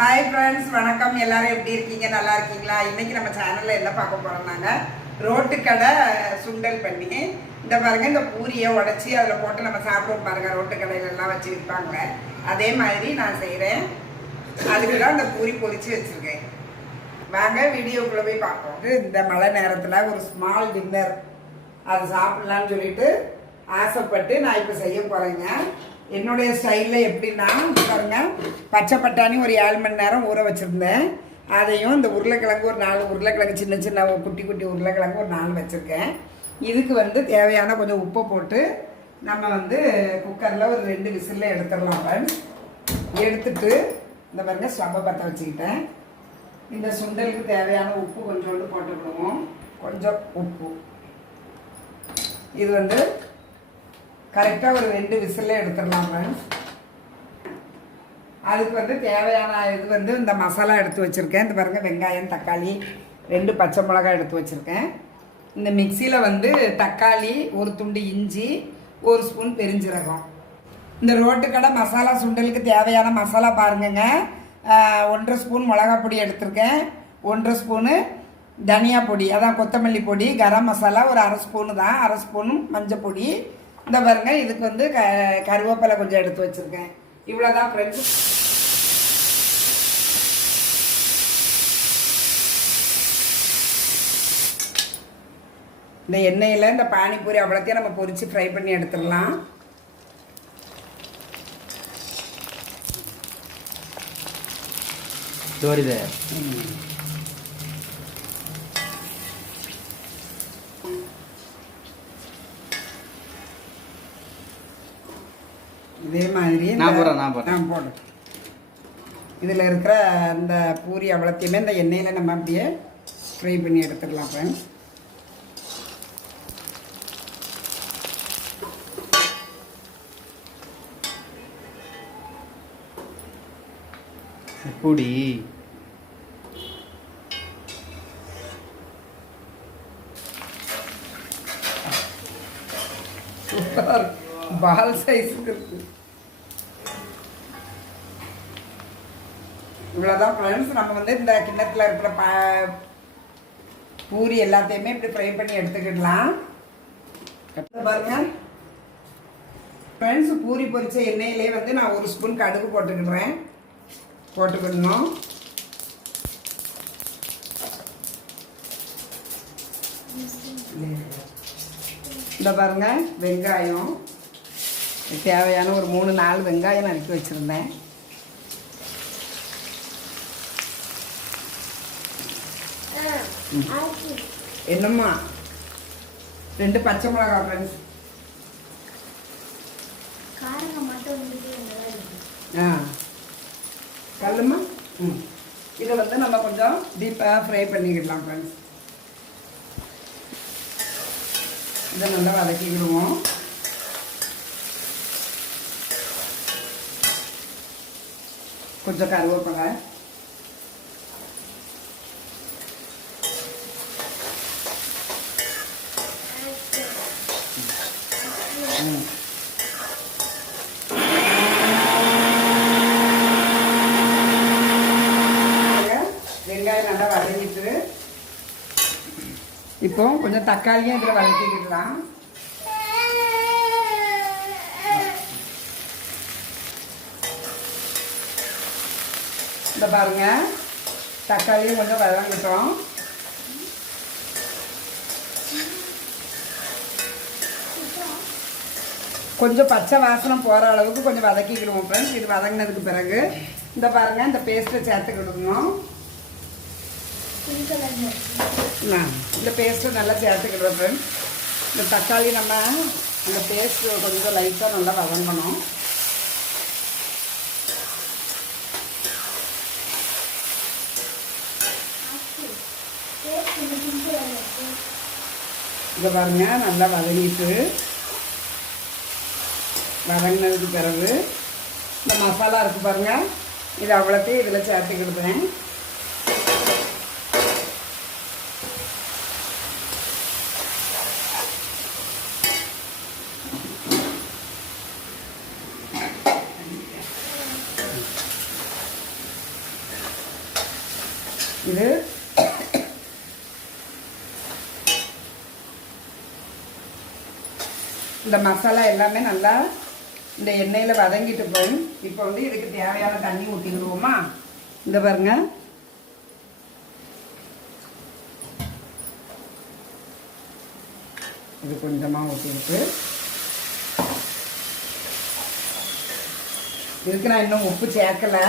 Hi friends, வணக்கம். எல்லாரும் எப்படி இருக்கீங்க? நல்லா இருக்கீங்களா? இன்னைக்கு நம்ம சேனலில் என்ன பார்க்க போகிறோம்னாங்க, ரோட்டுக்கடை சுண்டல் பண்ணி இந்த பாருங்கள், இந்த பூரியை உடச்சி அதில் போட்டு நம்ம சாப்பிடுவோம் பாருங்கள். ரோட்டு கடையிலலாம் வச்சு விற்பாங்க. அதே மாதிரி நான் செய்கிறேன். அதுக்கு தான் இந்த பூரி பொரித்து வச்சுருக்கேன். வாங்க வீடியோக்குள்ளே போய் பார்ப்போம். இந்த மழை நேரத்தில் ஒரு ஸ்மால் டின்னர் அது சாப்பிட்லான்னு சொல்லிட்டு ஆசைப்பட்டு நான் இப்போ செய்ய போகிறேங்க. என்னுடைய ஸ்டைலில் எப்படின்னா, பாருங்க, பச்சை பட்டாணி ஒரு 7 மணி நேரம் ஊற வச்சுருந்தேன். அதையும் இந்த உருளைக்கிழங்கு ஒரு 4 உருளைக்கிழங்கு, சின்ன சின்ன குட்டி குட்டி உருளைக்கிழங்கு ஒரு 4 வச்சுருக்கேன். இதுக்கு தேவையான கொஞ்சம் உப்பை போட்டு நம்ம குக்கரில் ஒரு 2 விசிலில் எடுத்துடலாம். எடுத்துட்டு இந்த பாருங்க, ஸ்டவ்வை பற்ற வச்சுக்கிட்டேன். இந்த சுண்டலுக்கு தேவையான உப்பு கொஞ்சோண்டு போட்டுக்கிடுவோம். கொஞ்சம் உப்பு. இது கரெக்டாக ஒரு 2 விசிலில் எடுத்துடலாம் ஃப்ரெண்ட்ஸ். அதுக்கு தேவையான இது இந்த மசாலா எடுத்து வச்சுருக்கேன். இந்த பாருங்கள், வெங்காயம், தக்காளி, 2 பச்சை மிளகாய் எடுத்து வச்சுருக்கேன். இந்த மிக்சியில் தக்காளி, ஒரு துண்டு இஞ்சி, 1 ஸ்பூன் பெருஞ்சீரகம். இந்த ரோட்டுக்கடை மசாலா சுண்டலுக்கு தேவையான மசாலா பாருங்கங்க. 1.5 ஸ்பூன் மிளகாய் பொடி எடுத்திருக்கேன். 1.5 ஸ்பூனு தனியா பொடி, அதான் கொத்தமல்லி பொடி. கரம் மசாலா ஒரு 1/2 ஸ்பூனு தான், 1/2 ஸ்பூனும் மஞ்சள் பொடி. இந்த பாருங்க, இதுக்கு கருவேப்பிலை கொஞ்சம் எடுத்து வச்சுருக்கேன். இவ்வளோதான் ஃப்ரெண்ட்ஸ். இந்த எண்ணெயில் இந்த பானிபூரி அவ்வளோத்தையும் நம்ம பொரித்து ஃப்ரை பண்ணி எடுத்துடலாம். இதே மாதிரி நான் போடுறேன். இதில் இருக்கிற இந்த பூரி அவ்வளோத்தையுமே இந்த எண்ணெயில் நம்ம அப்படியே ஃப்ரை பண்ணி எடுத்துடலாம் ஃப்ரெண்ட்ஸ். பூடி பால் சைஸுக்கு இருக்கு. இவ்வளோதான் ஃப்ரெண்ட்ஸ். நம்ம இந்த கிண்ணத்தில் இருக்கிற பூரி எல்லாத்தையுமே இப்படி ஃப்ரை பண்ணி எடுத்துக்கிடலாம். பாருங்க ஃப்ரெண்ட்ஸ், பூரி பொரிச்ச எண்ணெயிலே நான் 1 ஸ்பூன் கடுகு போட்டுக்கிடுறேன். போட்டுக்கிடணும். இந்த பாருங்க, வெங்காயம் தேவையான ஒரு 3-4 வெங்காயம் நறுக்கி வச்சுருந்தேன். என்னம்மா, 2 பச்சை மிளகாய் ஃப்ரெண்ட்ஸ். கல்லுமா. இதை நம்ம கொஞ்சம் டீப்பாக ஃப்ரை பண்ணிக்கிடலாம் ஃப்ரெண்ட்ஸ். இதை நல்லா வதக்கிக்கிடுவோம். கொஞ்சம் கருவேப்பிலை, வெங்காயம் நல்லா வதக்கிட்டு இப்போ கொஞ்சம் தக்காளியும் இதில் வதக்கிக்கிடலாம். இந்த பாருங்க, தக்காளியும் கொஞ்சம் வதங்கிட்டோம். கொஞ்சம் பச்சை வாசனை போகிற அளவுக்கு கொஞ்சம் வதக்கிக்கிடுவோம் ஃப்ரெண்ட்ஸ். இது வதங்கினதுக்கு பிறகு இந்த பாருங்க, இந்த பேஸ்ட்டை சேர்த்துக்கிடணும். இந்த பேஸ்ட்டை நல்லா சேர்த்துக்கிடுவோம் ஃப்ரெண்ட்ஸ். இந்த தக்காளி நம்ம அந்த பேஸ்ட்டு கொஞ்சம் லைட்டாக நல்லா வதங்கணும். இதை பாருங்க, நல்லா வதங்கினதுக்கு பிறகு இந்த மசாலா இருக்குது பாருங்க, இது அவ்வளோத்தையும் இதில் சேர்த்துக்கிடுவேன். இது இந்த மசாலா எல்லாமே நல்லா இந்த எண்ணெயில் வதங்கிட்டு போய் இப்போ வந்து இதுக்கு தேவையான தண்ணி ஊற்றிடுவோமா. இந்த பாருங்க, இது கொஞ்சமாக ஊற்றிருக்கு. இதுக்கு நான் இன்னும் உப்பு சேர்க்கலை.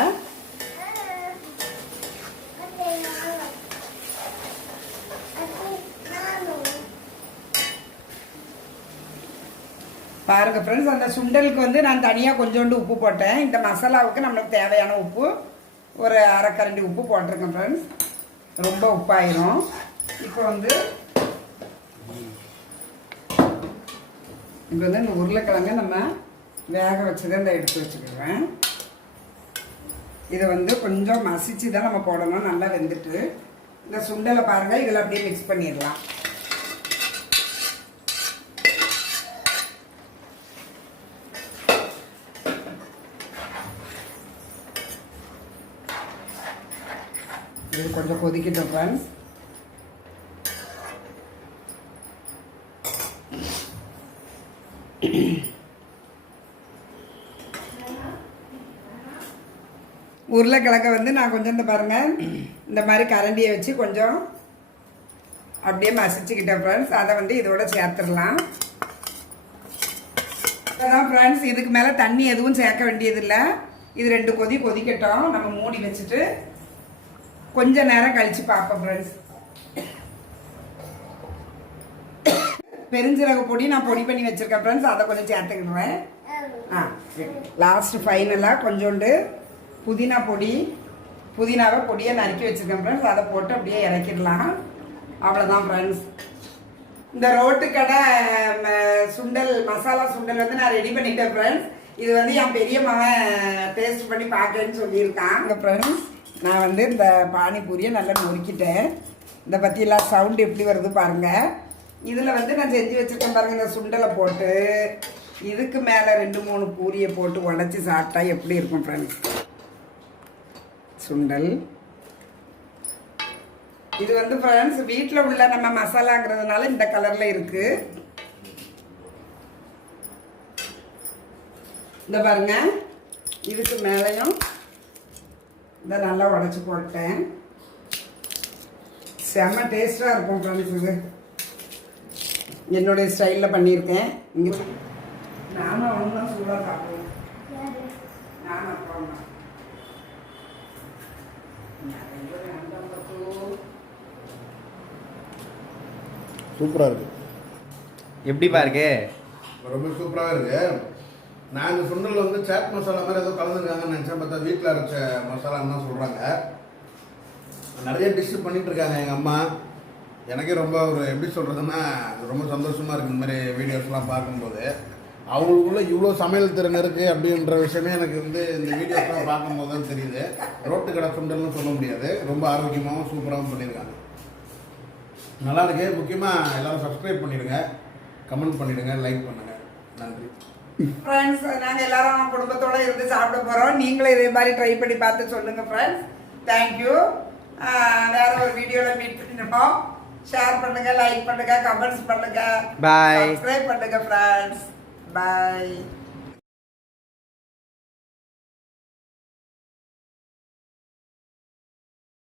பாருங்கள் ஃப்ரெண்ட்ஸ், அந்த சுண்டலுக்கு வந்து நான் தனியாக கொஞ்சோண்டு உப்பு போட்டேன். இந்த மசாலாவுக்கு நம்மளுக்கு தேவையான உப்பு ஒரு அரைக்கரண்டி உப்பு போட்டிருக்கேன் ஃப்ரெண்ட்ஸ். ரொம்ப உப்பாயிரும். இப்போ வந்து இந்த உருளைக்கிழங்க நம்ம வேக வச்சதை இந்த எடுத்து வச்சுக்கிறேன். இதை வந்து கொஞ்சம் மசிச்சு தான் நம்ம போடணும். நல்லா வெந்துட்டு இந்த சுண்டலை பாருங்கள், இதில் அப்படியே மிக்ஸ் பண்ணிடலாம். இது கொஞ்சம் கொதிக்கிட்டோம் ஃப்ரெண்ட்ஸ். உருளைக்கிழங்கை வந்து நான் கொஞ்சம் இந்த பாருங்கள் இந்த மாதிரி கரண்டியை வச்சு கொஞ்சம் அப்படியே மசிச்சுக்கிட்டேன் ஃப்ரெண்ட்ஸ். அதை வந்து இதோட சேர்த்துடலாம். அதான் ஃப்ரெண்ட்ஸ், இதுக்கு மேலே தண்ணி எதுவும் சேர்க்க வேண்டியதில்லை. இது 2 கொதி கொதிக்கட்டும். நம்ம மூடி வச்சுட்டு கொஞ்ச நேரம் கழித்து பார்ப்போம் ஃப்ரெண்ட்ஸ். பெருஞ்சீரக பொடி நான் பொடி பண்ணி வச்சுருக்கேன் ஃப்ரெண்ட்ஸ். அதை கொஞ்சம் சேர்த்துக்கிடுவேன். லாஸ்ட் ஃபைனலாக கொஞ்சோண்டு புதினா பொடி, புதினாவை பொடியை நறுக்கி வச்சுருக்கேன் ஃப்ரெண்ட்ஸ். அதை போட்டு அப்படியே இறக்கிடலாம். அவ்வளோதான் ஃப்ரெண்ட்ஸ். இந்த ரோட்டு கடை சுண்டல் மசாலா சுண்டல் வந்து நான் ரெடி பண்ணிட்டேன் ஃப்ரெண்ட்ஸ். இது வந்து என் பெரிய மகன் டேஸ்ட் பண்ணி பார்க்கறேன்னு சொல்லியிருக்கான். இந்த ஃப்ரெண்ட்ஸ், நான் வந்து இந்த பானிபூரியை நல்லா நொறுக்கிட்டேன். இந்த பற்றியெல்லாம் சவுண்டு எப்படி வருது பாருங்கள். இதில் வந்து நான் செஞ்சு வச்சுருக்கேன் பாருங்கள். இந்த சுண்டலை போட்டு இதுக்கு மேலே 2-3 பூரியை போட்டு உடச்சி சாப்பிட்டா எப்படி இருக்கும் ஃப்ரெண்ட்ஸ். சுண்டல் இது வந்து ஃப்ரெண்ட்ஸ் வீட்டில் உள்ள நம்ம மசாலாங்கிறதுனால இந்த கலரில் இருக்குது. இந்த பாருங்க, இதுக்கு மேலேயும் இதை நல்லா உடச்சி போட்டேன். செம்ம டேஸ்ட்டாக இருக்கும் ஃப்ரெண்ட்ஸ். இது என்னுடைய ஸ்டைலில் பண்ணியிருக்கேன். இங்கே நானும் அவங்க தான் சூடாக சாப்பிடுவேன். நானும் அப்புறம் சூப்பராக இருக்குது. எப்படிப்பா இருக்கு? ரொம்ப சூப்பராக இருக்குது. நான் இந்த சுண்டல் வந்து சாட் மசாலா மாதிரி ஏதோ கலந்துருக்காங்கன்னு நினச்சேன். பார்த்தா வீட்டில் அரைச்ச மசாலான்னு தான் சொல்கிறாங்க. நிறைய டிஷ்ஷு பண்ணிகிட்டு இருக்காங்க எங்கள் அம்மா. எனக்கே ரொம்ப ஒரு எப்படி சொல்கிறதுன்னா ரொம்ப சந்தோஷமாக இருக்குது இந்த மாதிரி வீடியோஸ்லாம் பார்க்கும்போது. அவங்களுக்குள்ள இவ்வளோ சமையல் திறன் இருக்குது அப்படின்ற விஷயமே எனக்கு வந்து இந்த வீடியோஸ்லாம் பார்க்கும்போது தான் தெரியுது. ரோட்டு கடை சுண்டல்னு சொல்ல முடியாது. ரொம்ப ஆரோக்கியமாகவும் சூப்பராகவும் பண்ணியிருக்காங்க. நல்லா இருக்கு. முக்கியமாக எல்லோரும் சப்ஸ்கிரைப் பண்ணிடுங்க, கமெண்ட் பண்ணிடுங்க, லைக் பண்ணுங்க. நன்றி ஃப்ரெண்ட்ஸ். நாங்கள் எல்லாரும் குடும்பத்தோடு இருந்து சாப்பிட போகிறோம். நீங்களும் இதே மாதிரி ட்ரை பண்ணி பார்த்து சொல்லுங்கள் ஃப்ரெண்ட்ஸ். தேங்க்யூ. வேற ஒரு வீடியோவில் மீட் பண்ணிருப்போம். ஷேர் பண்ணுங்கள், லைக் பண்ணுங்கள், கமெண்ட்ஸ் பண்ணுங்கள், பாய், சப்ஸ்கிரைப் பண்ணுங்கள் ஃப்ரெண்ட்ஸ். பாய்.